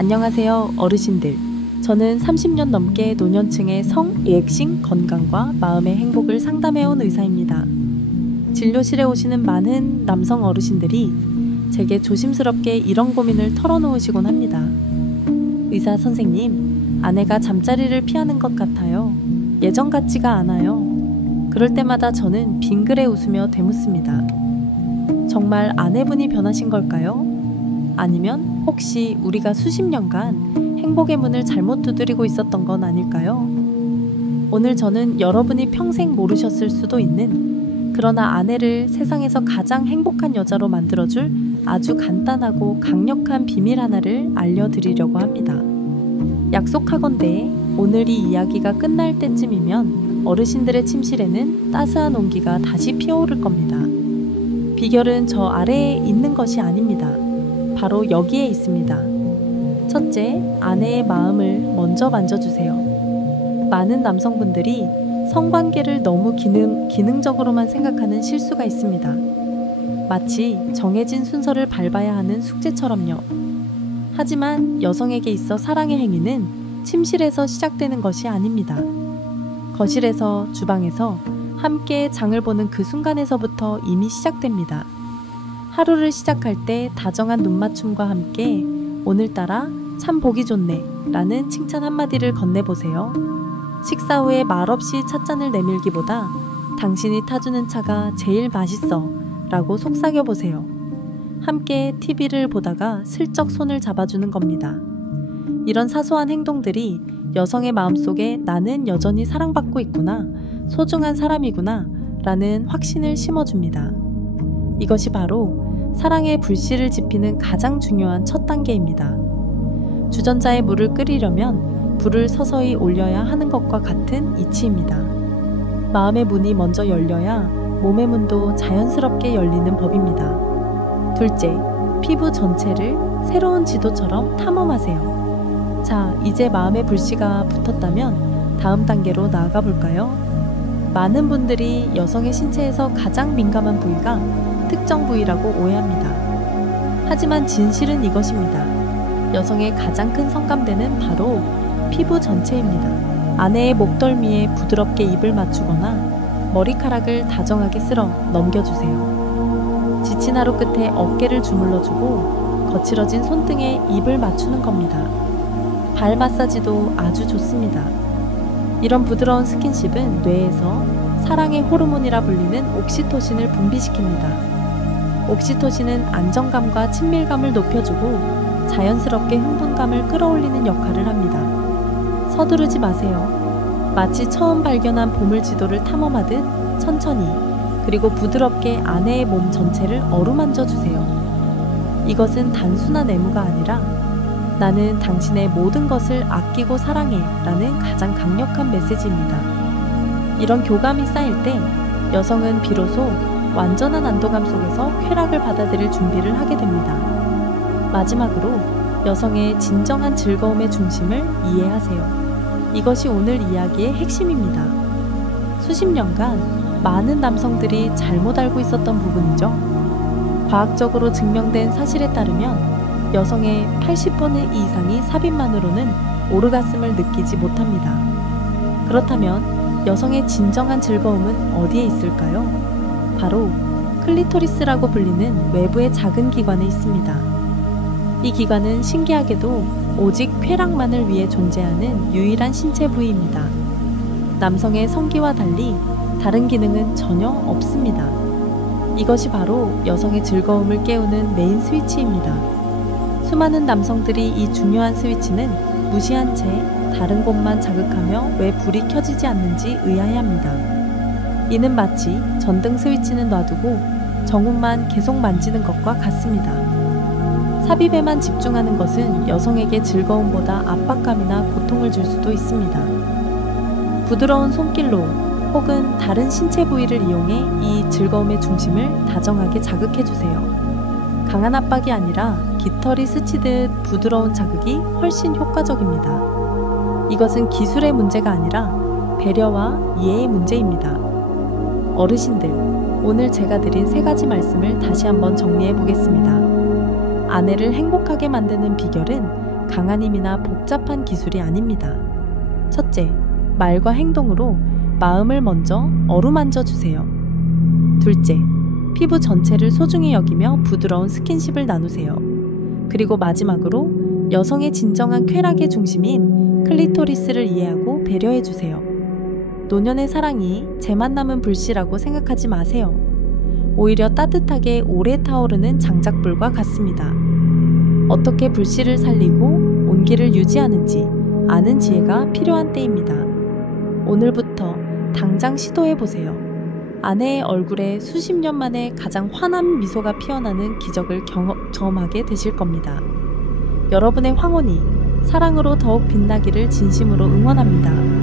안녕하세요, 어르신들. 저는 30년 넘게 노년층의 성, 의학싱, 건강과 마음의 행복을 상담해온 의사입니다. 진료실에 오시는 많은 남성 어르신들이 제게 조심스럽게 이런 고민을 털어놓으시곤 합니다. 의사 선생님, 아내가 잠자리를 피하는 것 같아요. 예전 같지가 않아요. 그럴 때마다 저는 빙그레 웃으며 되묻습니다. 정말 아내분이 변하신 걸까요? 아니면 혹시 우리가 수십 년간 행복의 문을 잘못 두드리고 있었던 건 아닐까요? 오늘 저는 여러분이 평생 모르셨을 수도 있는, 그러나 아내를 세상에서 가장 행복한 여자로 만들어줄 아주 간단하고 강력한 비밀 하나를 알려드리려고 합니다. 약속하건대 오늘 이 이야기가 끝날 때쯤이면 어르신들의 침실에는 따스한 온기가 다시 피어오를 겁니다. 비결은 저 아래에 있는 것이 아닙니다. 바로 여기에 있습니다. 첫째, 아내의 마음을 먼저 만져주세요. 많은 남성분들이 성관계를 너무 기능적으로만 생각하는 실수가 있습니다. 마치 정해진 순서를 밟아야 하는 숙제처럼요. 하지만 여성에게 있어 사랑의 행위는 침실에서 시작되는 것이 아닙니다. 거실에서, 주방에서 함께 장을 보는 그 순간에서부터 이미 시작됩니다. 하루를 시작할 때 다정한 눈맞춤과 함께 오늘따라 참 보기 좋네 라는 칭찬 한마디를 건네보세요. 식사 후에 말없이 찻잔을 내밀기보다 당신이 타주는 차가 제일 맛있어 라고 속삭여보세요. 함께 TV를 보다가 슬쩍 손을 잡아주는 겁니다. 이런 사소한 행동들이 여성의 마음속에 나는 여전히 사랑받고 있구나, 소중한 사람이구나 라는 확신을 심어줍니다. 이것이 바로 사랑의 불씨를 지피는 가장 중요한 첫 단계입니다. 주전자에 물을 끓이려면 불을 서서히 올려야 하는 것과 같은 이치입니다. 마음의 문이 먼저 열려야 몸의 문도 자연스럽게 열리는 법입니다. 둘째, 피부 전체를 새로운 지도처럼 탐험하세요. 자, 이제 마음의 불씨가 붙었다면 다음 단계로 나아가 볼까요? 많은 분들이 여성의 신체에서 가장 민감한 부위가 특정 부위라고 오해합니다. 하지만 진실은 이것입니다. 여성의 가장 큰 성감대는 바로 피부 전체입니다. 아내의 목덜미에 부드럽게 입을 맞추거나 머리카락을 다정하게 쓸어 넘겨주세요. 지친 하루 끝에 어깨를 주물러주고 거칠어진 손등에 입을 맞추는 겁니다. 발 마사지도 아주 좋습니다. 이런 부드러운 스킨십은 뇌에서 사랑의 호르몬이라 불리는 옥시토신을 분비시킵니다. 옥시토신은 안정감과 친밀감을 높여주고 자연스럽게 흥분감을 끌어올리는 역할을 합니다. 서두르지 마세요. 마치 처음 발견한 보물지도를 탐험하듯 천천히 그리고 부드럽게 아내의 몸 전체를 어루만져 주세요. 이것은 단순한 애무가 아니라 나는 당신의 모든 것을 아끼고 사랑해 라는 가장 강력한 메시지입니다. 이런 교감이 쌓일 때 여성은 비로소 완전한 안도감 속에서 쾌락을 받아들일 준비를 하게 됩니다. 마지막으로 여성의 진정한 즐거움의 중심을 이해하세요. 이것이 오늘 이야기의 핵심입니다. 수십 년간 많은 남성들이 잘못 알고 있었던 부분이죠. 과학적으로 증명된 사실에 따르면 여성의 80% 이상이 삽입만으로는 오르가슴을 느끼지 못합니다. 그렇다면 여성의 진정한 즐거움은 어디에 있을까요? 바로 클리토리스라고 불리는 외부의 작은 기관에 있습니다. 이 기관은 신기하게도 오직 쾌락만을 위해 존재하는 유일한 신체 부위입니다. 남성의 성기와 달리 다른 기능은 전혀 없습니다. 이것이 바로 여성의 즐거움을 깨우는 메인 스위치입니다. 수많은 남성들이 이 중요한 스위치는 무시한 채 다른 곳만 자극하며 왜 불이 켜지지 않는지 의아해합니다. 이는 마치 전등 스위치는 놔두고 정운만 계속 만지는 것과 같습니다. 삽입에만 집중하는 것은 여성에게 즐거움보다 압박감이나 고통을 줄 수도 있습니다. 부드러운 손길로 혹은 다른 신체 부위를 이용해 이 즐거움의 중심을 다정하게 자극해주세요. 강한 압박이 아니라 깃털이 스치듯 부드러운 자극이 훨씬 효과적입니다. 이것은 기술의 문제가 아니라 배려와 이해의 문제입니다. 어르신들, 오늘 제가 드린 3가지 말씀을 다시 한번 정리해 보겠습니다. 아내를 행복하게 만드는 비결은 강한 힘이나 복잡한 기술이 아닙니다. 첫째, 말과 행동으로 마음을 먼저 어루만져 주세요. 둘째, 피부 전체를 소중히 여기며 부드러운 스킨십을 나누세요. 그리고 마지막으로 여성의 진정한 쾌락의 중심인 클리토리스를 이해하고 배려해 주세요. 노년의 사랑이 재만 남은 불씨라고 생각하지 마세요. 오히려 따뜻하게 오래 타오르는 장작불과 같습니다. 어떻게 불씨를 살리고 온기를 유지하는지 아는 지혜가 필요한 때입니다. 오늘부터 당장 시도해보세요. 아내의 얼굴에 수십 년 만에 가장 환한 미소가 피어나는 기적을 경험하게 되실 겁니다. 여러분의 황혼이 사랑으로 더욱 빛나기를 진심으로 응원합니다.